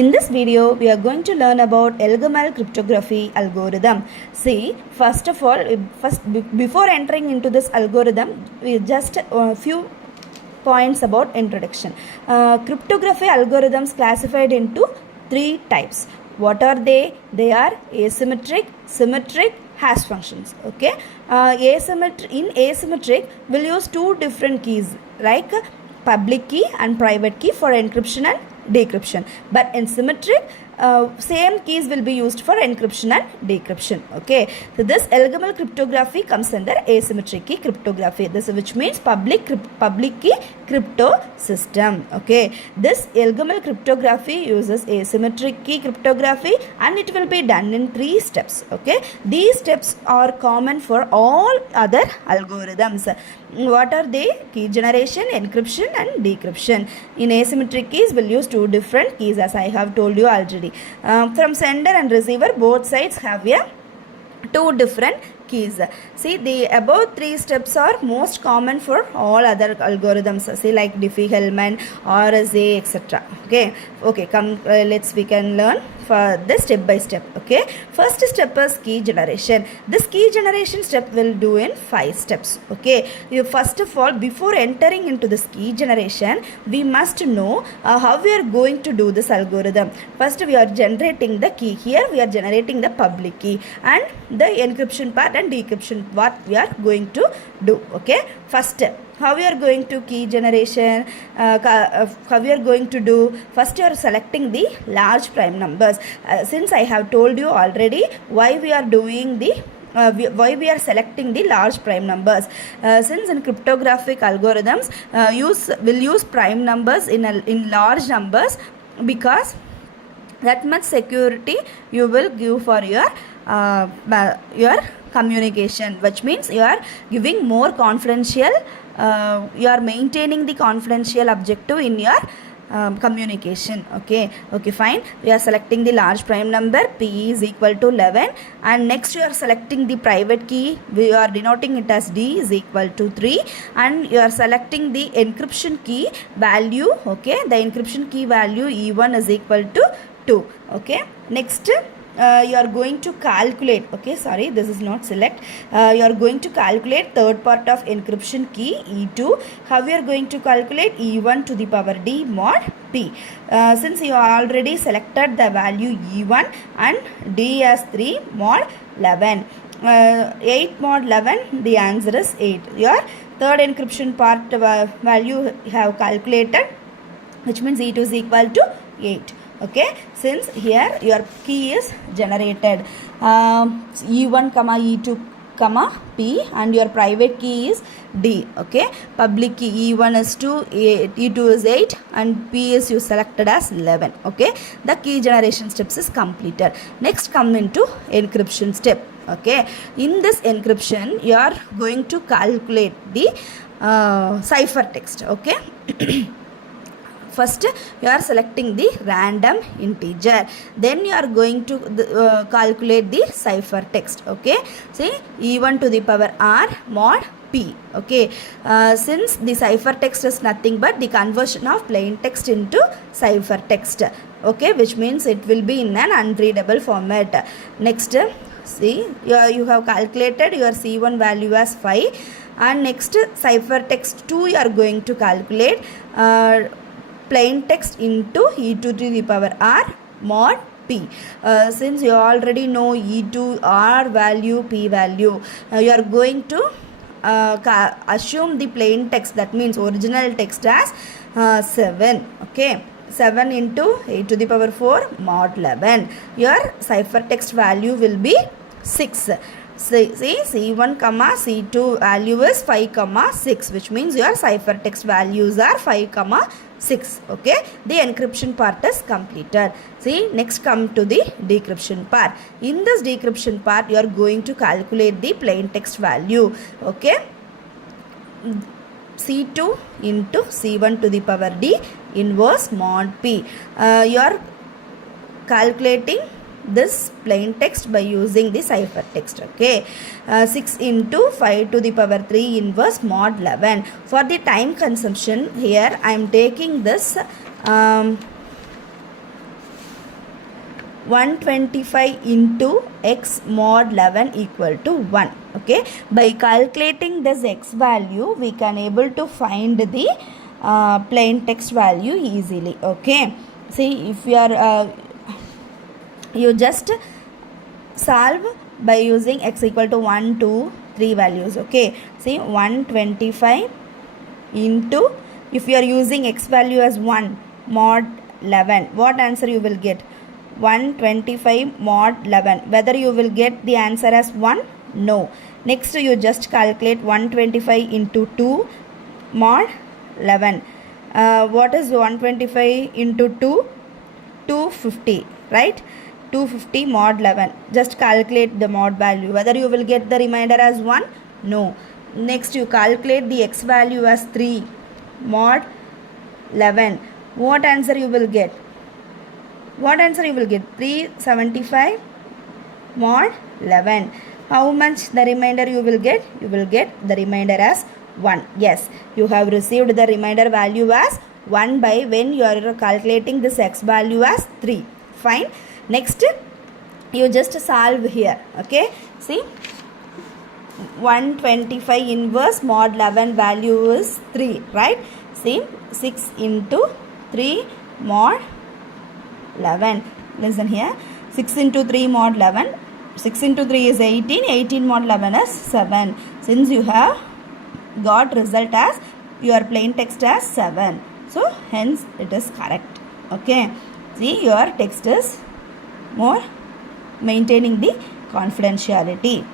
In this video, we are going to learn about Elgamal Cryptography algorithm. See, first of all, before entering into this algorithm, we just a few points about introduction. Cryptography algorithms classified into three types. What are they? They are asymmetric, symmetric, hash functions. Okay. In asymmetric, we'll use two different keys like public key and private key for encryption and decryption, but in symmetric same keys will be used for encryption and decryption. Okay, so this Elgamal cryptography comes under asymmetric key cryptography, this which means public key crypto system. Okay, this Elgamal cryptography uses asymmetric key cryptography and it will be done in 3 steps. Okay, these steps are common for all other algorithms. What are they? Key generation, encryption and decryption. In asymmetric keys, we'll use 2 different keys as I have told you already. From sender and receiver, both sides have a 2 different keys. See, the above 3 steps are most common for all other algorithms. See, like Diffie-Hellman, RSA, etc. Okay, come. We can learn for this step by step. Okay, first step is key generation. This key generation step will do in 5 steps. Okay, you first of all, before entering into this key generation, we must know how we are going to do this algorithm. First, we are generating the key. Here we are generating the public key and the encryption part and decryption what we are going to do. Okay, first how we are going to key generation, how we are going to do. First, you are selecting the large prime numbers. Since I have told you already why we are doing the why we are selecting the large prime numbers. Since in cryptographic algorithms will use prime numbers in large numbers, because that much security you will give for your communication, which means you are giving more confidential, you are maintaining the confidential objective in your communication. Okay, fine. We are selecting the large prime number, P is equal to 11, and next you are selecting the private key, we are denoting it as D is equal to 3, and you are selecting the encryption key value. Okay, the encryption key value E1 is equal to 2. Okay, next you are going to calculate, this is not select, you are going to calculate third part of encryption key E2. How you are going to calculate? E1 to the power D mod P. Since you already selected the value E1 and D as 3 mod 11, 8 mod 11, the answer is 8. Your third encryption part value you have calculated, which means E2 is equal to 8. Okay, since here your key is generated, E1 comma E2 comma P, and your private key is D. Okay, public key E1 is 2, E2 is 8, and P is you selected as 11. Okay, the key generation steps is completed. Next, come into encryption step. Okay, in this encryption you are going to calculate the ciphertext. Okay. First, you are selecting the random integer. Then you are going to calculate the ciphertext. Okay, see, E1 to the power R mod P. Okay, since the ciphertext is nothing but the conversion of plain text into ciphertext. Okay, which means it will be in an unreadable format. Next, see, you have calculated your C1 value as 5, and next ciphertext 2 you are going to calculate plain text into E2 to the power R mod P. Since you already know E2 R value, P value, you are going to assume the plain text, that means original text as 7. Okay, 7 into 8 to the power 4 mod 11. Your ciphertext value will be 6. See, C1 comma C2 value is 5 comma 6, which means your ciphertext values are 5 comma 6. Okay, the encryption part is completed. See, next come to the decryption part. In this decryption part, you are going to calculate the plain text value. Okay, C2 into C1 to the power D inverse mod P. You are calculating this plain text by using the ciphertext. Okay, 6 into 5 to the power 3 inverse mod 11. For the time consumption, here I am taking this 125 into x mod 11 equal to 1. Okay, by calculating this x value we can able to find the plain text value easily. Okay, see, if you are you just solve by using x equal to 1, 2, 3 values. Okay, see, 125 into, if you are using x value as 1 mod 11, what answer you will get? 125 mod 11. Whether you will get the answer as 1? No. Next you just calculate 125 into 2 mod 11. What is 125 into 2? 250, right? 250 mod 11. Just calculate the mod value. Whether you will get the remainder as 1? No. Next you calculate the x value as 3 mod 11. What answer you will get? What answer you will get? 375 mod 11. How much the remainder you will get? You will get the remainder as 1. Yes, you have received the remainder value as 1 by when you are calculating this x value as 3. Fine. Next, you just solve here. Okay, see, 125 inverse mod 11 value is 3, right? See, 6 into 3 mod 11. Listen here, 6 into 3 mod 11. 6 into 3 is 18. 18 mod 11 is 7. Since you have got result as your plain text as 7, so hence it is correct. Okay, see, your text is more maintaining the confidentiality.